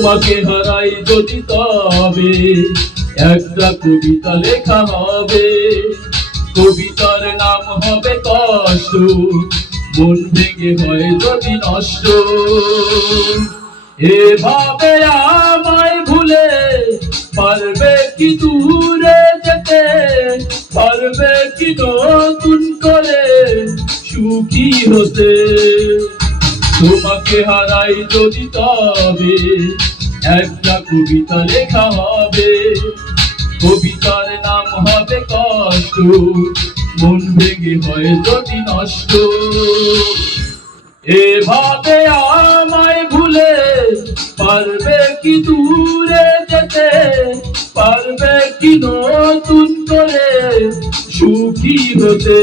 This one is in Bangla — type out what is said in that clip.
তোমাকে হারাই যদি তবে একটা কবিতা লেখা হবে। কবিতার নাম হবে কষ্ট, মন ভেঙে হয় যদি নষ্ট। এভাবে আমায় ভুলে পারবে কি দূরে যেতে, পারবে কি নতুন করে সুখী হতে। তোমাকে হারাই যদি তবে একটা কবিতা লেখা হবে। কবিতার নাম হবে কষ্ট, মন ভেঙে হয় যদি নষ্ট। এভাবে আমায় ভুলে পারবে কি দূরে যেতে, পারবে কি নতুন করে সুখী হতে।